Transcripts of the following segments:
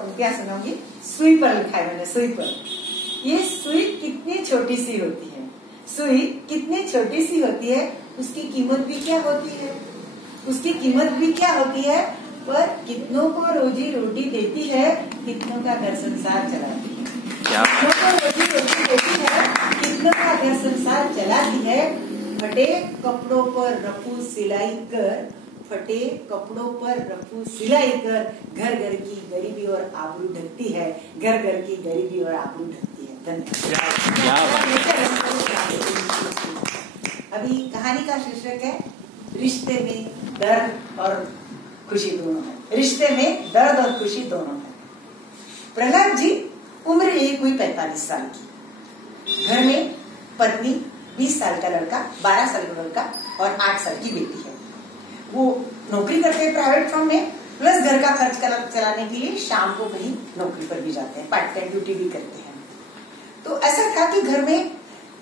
पंक्तियां सुनाऊंगी। सुई पर लिखा है मैंने, सुई पर। ये सुई कितनी छोटी सी होती है, सुई कितनी छोटी सी होती है, उसकी कीमत भी क्या होती है, उसकी कीमत भी क्या होती है, पर कितनों को रोजी रोटी देती है, कितनों का घर संसार चलाती है। कितनों को रोजी रोटी देती है, कितनों का घर संसार चलाती है। फटे कपड़ों पर रफू सिलाई कर, फटे कपड़ों पर रफू सिलाई कर, घर घर की गरीबी और आबरू ढकती है, घर घर की गरीबी और आबरू ढकती है। धन्यवाद। अभी कहानी का शीर्षक है रिश्ते में दर्द और खुशी दोनों है। रिश्ते में दर्द और खुशी दोनों है। प्रहलाद जी उम्र एक हुई 45 साल की। घर में पत्नी, 20 साल का लड़का, 12 साल का लड़का और 8 साल की बेटी है। वो नौकरी करते हैं प्राइवेट फर्म में, प्लस घर का खर्च चलाने के लिए शाम को कहीं नौकरी पर भी जाते हैं, पार्ट टाइम ड्यूटी भी करते हैं। तो ऐसा था कि घर में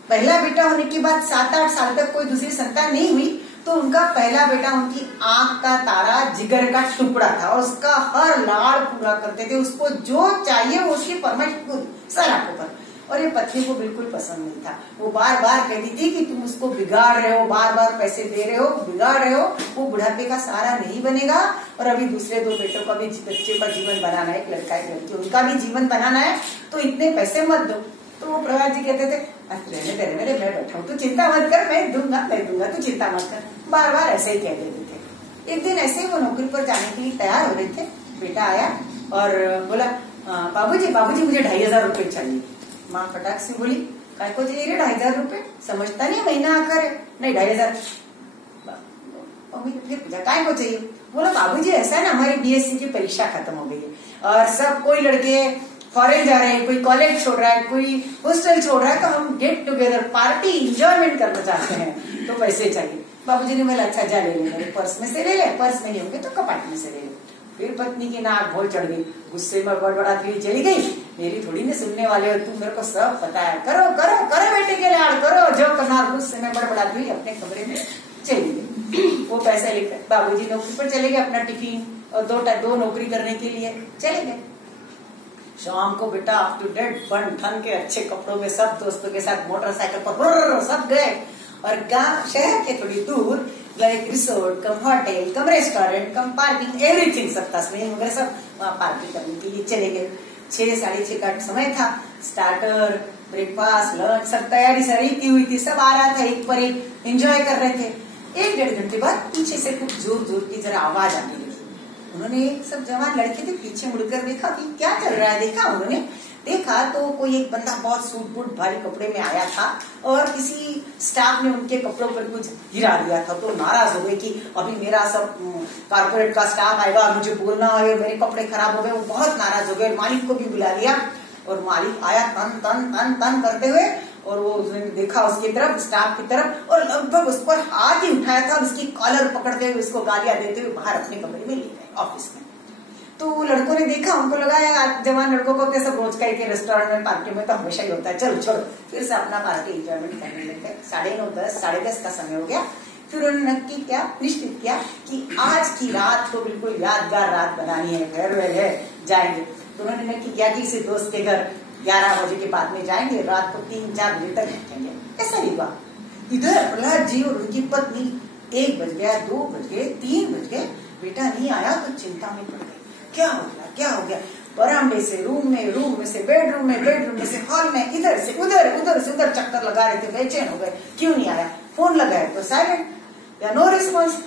पहला बेटा होने के बाद 7-8 साल तक कोई दूसरी संतान नहीं हुई, तो उनका पहला बेटा उनकी आंख का तारा, जिगर का टुकड़ा था और उसका हर लाड़ पूरा करते थे। उसको जो चाहिए वो उसकी फरमाइश खुद सर आंखों पर। और ये पत्नी को बिल्कुल पसंद नहीं था। वो बार बार कहती थी कि तुम उसको बिगाड़ रहे हो, बार बार पैसे दे रहे हो, बिगाड़ रहे हो, वो बुढ़ापे का सहारा नहीं बनेगा। और अभी दूसरे 2 बेटों का भी, बच्चे का जीवन बनाना है, एक लड़का एक लड़की, उनका भी जीवन बनाना है, तो इतने पैसे मत दो। तो वो प्रहलाद जी कहते थे रहने दे, मैं बैठा हूँ, तू चिंता मत कर, मैं दूंगा, तू चिंता मत कर। बार बार ऐसे ही कह देते थे। एक दिन ऐसे ही वो नौकरी पर जाने के लिए तैयार हो रहे थे। बेटा आया और बोला, बाबूजी मुझे 2,500 रुपए चाहिए। माँ फटाक से बोली, काय को चाहिए 2,500 रुपए? समझता नहीं महीना आकर है। नहीं 2,500। फिर पूछा काय को चाहिए? बोला बाबूजी ऐसा है ना, हमारी BSc की परीक्षा खत्म हो गई है और सब कोई लड़के फॉरेन जा रहे हैं, कोई कॉलेज छोड़ रहा है, कोई हॉस्टल छोड़ रहा है, तो हम गेट टुगेदर पार्टी इंजॉयमेंट करना चाहते हैं, तो पैसे चाहिए। बाबूजी ने बोला अच्छा जा ले ले, मेरे पर्स में से ले ले, पर्स में नहीं होंगे तो कपाट में से ले ले। फिर पत्नी की नाक भोल चढ़ गई, गुस्से में बड़बड़ाती हुई चली गई, मेरी थोड़ी ना सुनने वाले हो, तुम मेरे को सब पता है, करो करो करो बेटे के लाड़ करो, जो करना। गुस्से में बड़बड़ाती हुई अपने कमरे में चली गई। वो पैसा लेकर बाबूजी नौकरी पर चले गए, अपना टिफिन और दो नौकरी करने के लिए चले गए। शाम को बेटा अप टू डेट बन ठन के अच्छे कपड़ों में सब दोस्तों के साथ मोटरसाइकिल पर सब गए और गांव शहर के थोड़ी दूर like resort cum hotel cum restaurant cum parking everything सब तस्वीर वगैरह सब वहाँ पार्टी करने के लिए चले गए। 6-6:30 का समय था। स्टार्टर, ब्रेकफास्ट, लंच सब तैयारी सारी की हुई थी। सब आ रहा था एक पर एक, एंजॉय कर रहे थे। 1-1.5 घंटे बाद पीछे से कुछ जोर जोर की जरा आवाज आने लगी। उन्होंने सब जवान लड़के थे, पीछे मुड़कर देखा कि क्या चल रहा है। उन्होंने देखा तो कोई एक बंदा बहुत सूट बूट भारी कपड़े में आया था और किसी स्टाफ ने उनके कपड़ों पर कुछ गिरा दिया था। तो नाराज हो गए कि अभी मेरा सब कारपोरेट का स्टाफ आएगा, मुझे बोलना है, मेरे कपड़े खराब हो गए। वो बहुत नाराज हो गए, मालिक को भी बुला लिया और मालिक आया तन तन तन तन करते हुए और वो उसने देखा उसकी तरफ, स्टाफ की तरफ, और लगभग उस पर हाथ ही उठाया था, उसकी कॉलर पकड़ते हुए उसको गालियां देते हुए बाहर अपने कमरे में ले गए ऑफिस में। तो लड़कों ने देखा, उनको लगा यार जवान लड़कों को सब रोज का के रेस्टोरेंट में पार्टी में तो हमेशा ही होता है, चलो छोड़ो। फिर से अपना पार्टी एंजॉयमेंट करने लग गए। 9:30 10:30 का समय हो गया। फिर उन्होंने निश्चित किया कि आज की रात को बिल्कुल यादगार रात बनानी है, फेयरवेल है, जाएंगे। तो उन्होंने नक्की किया कि किसी दोस्त के घर 11 बजे के बाद में जाएंगे, रात को 3-4 बजे तक बैठेंगे। ऐसा ही हुआ। इधर प्रहलाद जी और उनकी पत्नी 1 बज गया, 2 बज गए, 3 बज गए, बेटा नहीं आया तो चिंता में पड़ गए। क्या हो गया? बरामदे से रूम में से बेडरूम में से हॉल में, इधर से उधर चक्कर लगा रहे थे, बेचैन हो गए, क्यों नहीं आया। फोन लगाया तो साइलेंट या नो रिस्पॉन्स।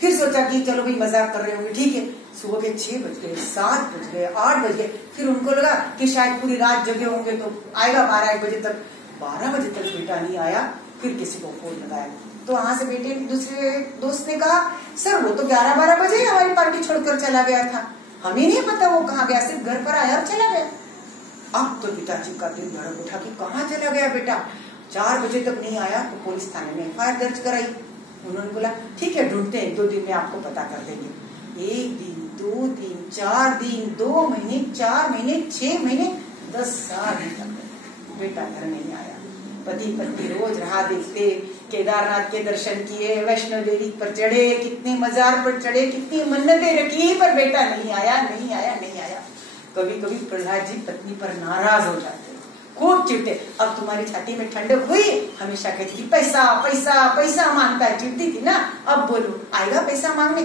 फिर सोचा कि चलो भाई मजाक कर रहे होंगे, ठीक है। सुबह के 6 बज गए, 7 बज गए, 8 बज गए। फिर उनको लगा कि शायद पूरी रात जगे होंगे तो आएगा 12-1 बजे तक। 12 बजे तक बेटा नहीं आया। फिर किसी को फोन लगाया तो वहां से बेटे दूसरे दोस्त ने कहा, सर वो तो 11-12 बजे हमारी पार्टी छोड़कर चला गया था, हमें नहीं पता वो कहाँ गया, सिर्फ घर पर आया और चला गया। अब तो पिताजी का दिल धड़क उठा कि कहाँ चला गया बेटा। 4 बजे तक नहीं आया तो पुलिस थाने में FIR दर्ज कराई। उन्होंने बोला ठीक है, ढूंढते हैं, 2 दिन में आपको पता कर देंगे। 1 दिन, 2 दिन, 4 दिन, 2 महीने, 4 महीने, 6 महीने, 10 साल तक बेटा घर नहीं आया। पति पत्नी रोज राह देखते, केदारनाथ के दर्शन किए, वैष्णो देवी पर चढ़े, कितने मजार पर चढ़े, कितनी मन्नतें रखी, पर बेटा नहीं आया। कभी कभी प्रहलाद जी पत्नी पर नाराज हो जाते, खूब चिढ़ते। अब तुम्हारी छाती में ठंडक हुई, हमेशा कहती थी पैसा पैसा पैसा मांगता है, चिढ़ती थी ना, अब बोलो आएगा पैसा मांगने,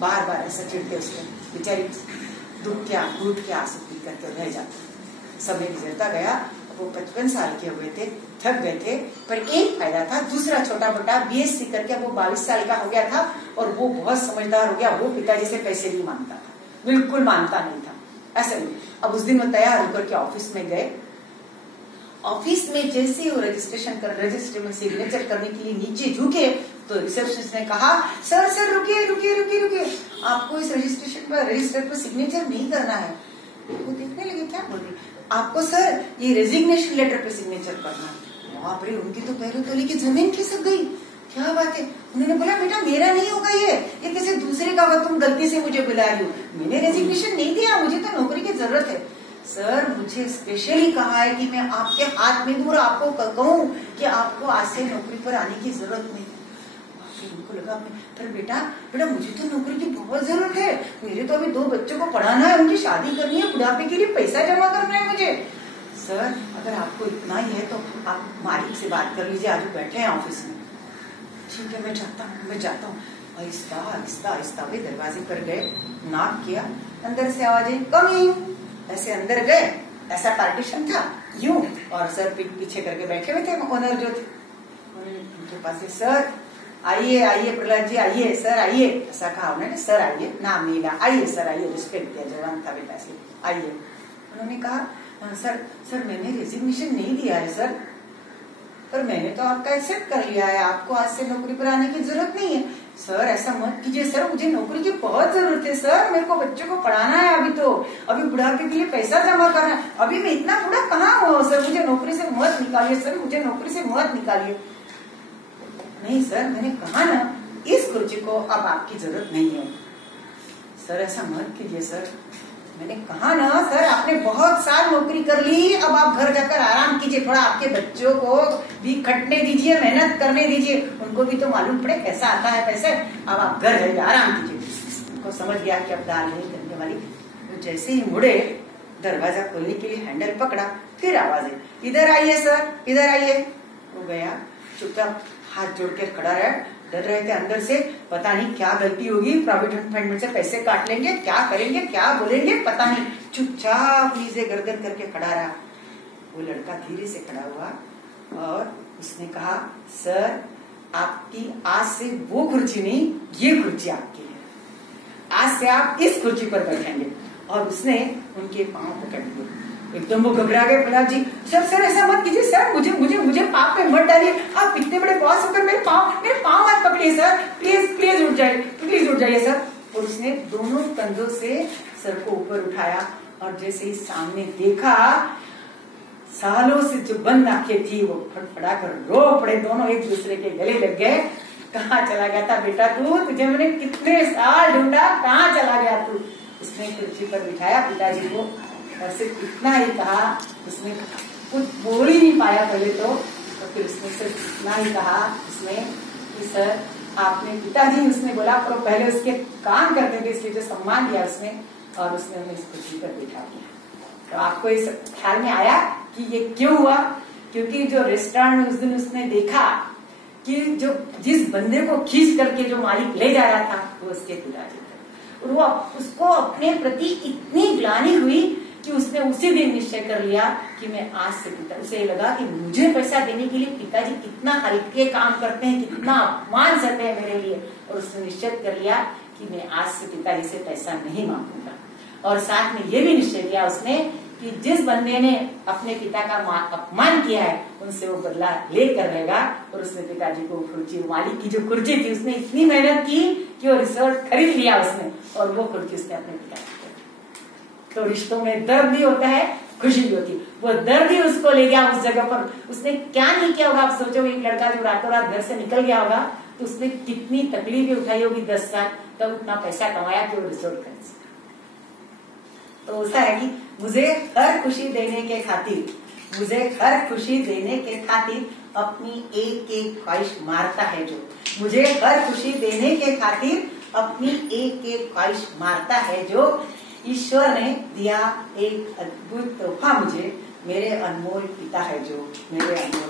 बार बार ऐसा चिढ़ते उसको, बेचारी दुख क्या घूट के आंसू पी करके रह जाते। समय गुजरता गया, वो 55 साल के हुए थे, थक गए थे, पर एक फायदा था, दूसरा छोटा मोटा बीएससी करके वो 22 साल का हो गया था और वो बहुत समझदार हो गया। वो पिताजी से पैसे नहीं मांगता था, बिल्कुल मांगता नहीं था, ऐसा नहीं। अब उस दिन वो तैयार होकर के ऑफिस में गए। ऑफिस में जैसे ही वो रजिस्टर में सिग्नेचर करने के लिए नीचे झुके तो रिसेप्शनिस्ट ने कहा, सर सर रुकिए रुकिए रुकिए रुकिए, आपको इस रजिस्टर पर सिग्नेचर नहीं करना है। वो देखने लगे क्या बोल रही, आपको सर ये रेजिग्नेशन लेटर पे सिग्नेचर करना है। बाप रे, उनकी तो पैरों तले की जमीन खिसक गई, क्या बात है। उन्होंने बोला, बेटा मेरा नहीं होगा, ये किसी दूसरे का होगा, तुम गलती से मुझे बुला रही हो, मैंने रेजिग्नेशन नहीं दिया, मुझे तो नौकरी की जरूरत है। सर मुझे स्पेशली कहा है कि मैं आपके हाथ में दूं और आपको कहूं कि आपको आज से नौकरी पर आने की जरूरत नहीं। उनको लगा, पर बेटा मुझे तो नौकरी की बहुत जरूरत है, मेरे तो अभी 2 बच्चों को पढ़ाना है, उनकी शादी करनी है, बुढ़ापे के लिए पैसा जमा करना है मुझे। सर अगर आपको इतना ही है तो आप मालिक से बात कर लीजिए, आज बैठे हैं ऑफिस में। ठीक है मैं जाता हूँ। आहिस्ता आहिस्ता आहिस्ता वे दरवाजे पर गए, नॉक किया, अंदर से आवाज आई, कमिंग। ऐसे अंदर गए, ऐसा पार्टीशन था यूं, और सर पीछे करके बैठे हुए थे ओनर जो थे, उनके पास सर आइए आइए प्रहलाद जी आइए, सर आइए, ऐसा कहा उन्होंने, सर आइए, नाम नहीं लिया, आइए सर आइए, रिस्पेक्ट दिया, जवान था बेटा से, आइए। उन्होंने कहा, सर मैंने रेजिग्नेशन नहीं दिया है सर, पर मैंने तो आपका एक्सेप्ट कर लिया है, आपको आज से नौकरी पर आने की जरूरत नहीं है। सर ऐसा मत कीजिए सर, मुझे नौकरी की बहुत जरूरत है सर, मेरे को बच्चों को पढ़ाना है, अभी बुढ़ापे के लिए पैसा जमा करना है, अभी मैं इतना बूढ़ा कहाँ हुआ सर, मुझे नौकरी से मत निकालिए सर, मुझे नौकरी से मत निकालिए। नहीं सर मैंने कहा ना, इस कुर्सी को अब आपकी जरूरत नहीं है। सर ऐसा मत कीजिए सर, मैंने कहा ना सर, आपने बहुत साल नौकरी कर ली, अब आप घर जाकर आराम कीजिए, थोड़ा आपके बच्चों को भी खटने दीजिए, मेहनत करने दीजिए, उनको भी तो मालूम पड़े कैसा आता है पैसे, अब आप घर जाइए आराम कीजिए। उनको समझ गया कि अब दाल नहीं करने वाली। वो जैसे ही मुड़े, दरवाजा खोलने के लिए हैंडल पकड़ा, फिर आवाज आई, इधर आइए सर, इधर आइए। वो गया, चुपचाप हाथ जोड़ के खड़ा रहा, डर रहे थे अंदर से, पता नहीं क्या गलती होगी, प्रोविडेंट फंड में से पैसे काट लेंगे, क्या करेंगे, क्या बोलेंगे, पता नहीं। चुपचाप नीचे गर्दन करके खड़ा रहा। वो लड़का धीरे से खड़ा हुआ और उसने कहा, सर आपकी आज से वो कुर्सी नहीं, ये कुर्सी आपकी है, आज से आप इस कुर्सी पर बैठेंगे। और उसने उनके पांव पकड़ लिए। एकदम वो घबरा गए प्रहलाद जी, सर ऐसा मत कीजिए सर, मुझे पाप में मत डालिए, आप इतने बड़े बॉस होकर मेरे पाँव मत पकड़िए सर, प्लीज उठ जाइए सर। और उसने दोनों कंधों से सर को ऊपर उठाया और जैसे ही सामने देखा, सालों से जो बंद आंखें थी वो फड़फड़ा कर रो पड़े, दोनों एक दूसरे के गले लग गए। कहाँ चला गया था बेटा तू, तुझे मैंने कितने साल ढूंढा, कहाँ चला गया तू। उसने कुर्सी पर बिठाया पिताजी को और सिर्फ इतना ही कहा, उसने कुछ बोल ही नहीं पाया पहले तो फिर उसने सिर्फ इतना ही कहा उसमें कि सर आपने, पिताजी उसने बोला, पर पहले उसके काम करते थे इसलिए जो सम्मान दिया उसने, और उसने उन्हें इस कुर्सी पर बिठा दिया। तो आपको इस ख्याल में आया कि ये क्यों हुआ? क्योंकि जो रेस्टोरेंट में उस दिन उसने देखा कि जो जिस बंदे को खींच करके जो मालिक ले जा रहा था वो उसके पिताजी थे, और वो उसको अपने प्रति इतनी ग्लानि हुई कि उसने उसी दिन निश्चय कर लिया कि मैं आज से उसे लगा कि मुझे पैसा देने के लिए पिताजी कितना हल्के काम करते हैं, कितना अपमान सहते हैं मेरे लिए, और उसने निश्चय कर लिया कि मैं आज से पिताजी से पैसा नहीं मांगूंगा। और साथ में ये भी निश्चय किया उसने कि जिस बंदे ने अपने पिता का अपमान किया है उनसे वो बदला लेकर रहेगा। और उसने पिताजी को कुर्सी, मालिक की जो कुर्सी थी, उसने इतनी मेहनत की कि वो रिसोर्ट खरीद लिया उसने, और वो कुर्सी उसने अपने पिता को। तो रिश्तों में दर्द भी होता है, खुशी भी होती है। वो दर्द ही उसको ले गया उस जगह पर। उसने क्या नहीं किया होगा, आप सोचो, एक लड़का जो रातों रात घर से निकल गया होगा तो उसने कितनी तकलीफें उठाई होगी 10 साल, तब उतना पैसा कमाया कि वो रिसोर्ट खरीद सका। तो ऐसा है कि मुझे हर खुशी देने के खातिर अपनी एक एक ख्वाहिश मारता है जो, मुझे हर खुशी देने के खातिर अपनी एक एक ख्वाहिश मारता है जो, ईश्वर ने दिया एक अद्भुत तोहफा मुझे, मेरे अनमोल पिता है जो, मेरे अनमोल